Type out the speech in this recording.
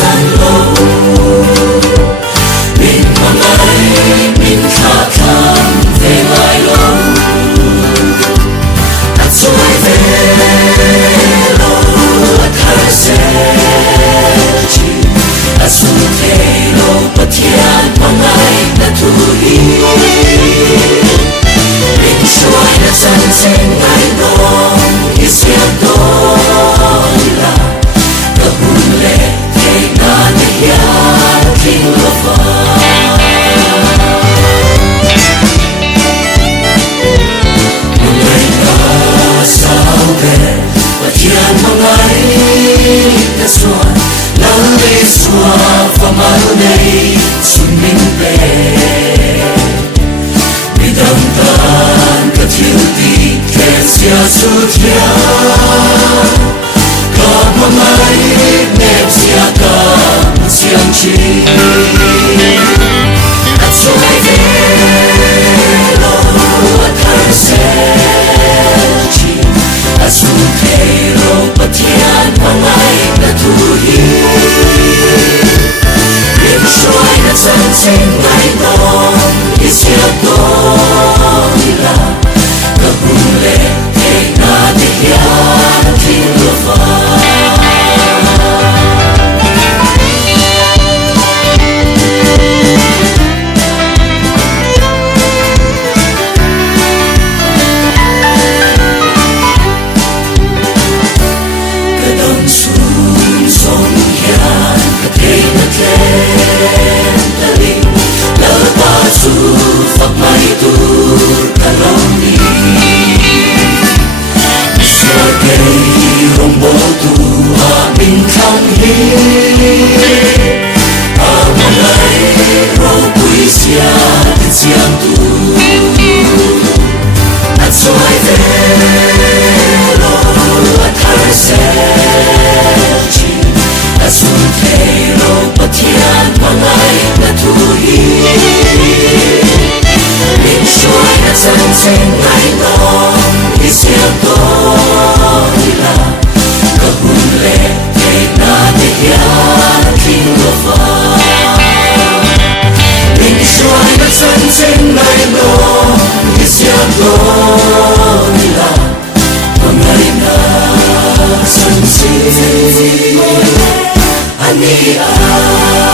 gian lâu mình mong ấy mình khát khao về lại lâu đặt xuôi về lâu thay sẽ chỉ đặt xuôi thế lâu bất thiện mong ấy đã thu đi mình xuôi đã chân trên ngày đó như xiêm đôi là the hule te na ya king of sao về và thiên mong ấy đã xóa lắng đi xóa và mai đây xuân minh về vì đâm tan cả thiếu đi khen xia sút ya có mong ấy nếp xia cả xiang chi đặt xuôi về lâu thay sẽ Asutero patian mangai na tuhi Rim shuai na san sing ngai nong Isiap doila Kabule te na dihya Kilofa Phật mai tu kaloni Xưa cây rong bố tu hòa bình không hi mong ấy rô quý xia tình xiang tu Anh xoay về lô thay sẽ chỉ Anh xuân thế rô bất thiện mong ấy là thu hi Xuôi đã chân trên ngày đó Như xiêm đôi là Cơ hùn lệ Thế na để ya King of Mình xuôi đã chân trên ngày đó Như xiêm đôi là Và ngày na sân xin Anh đi ai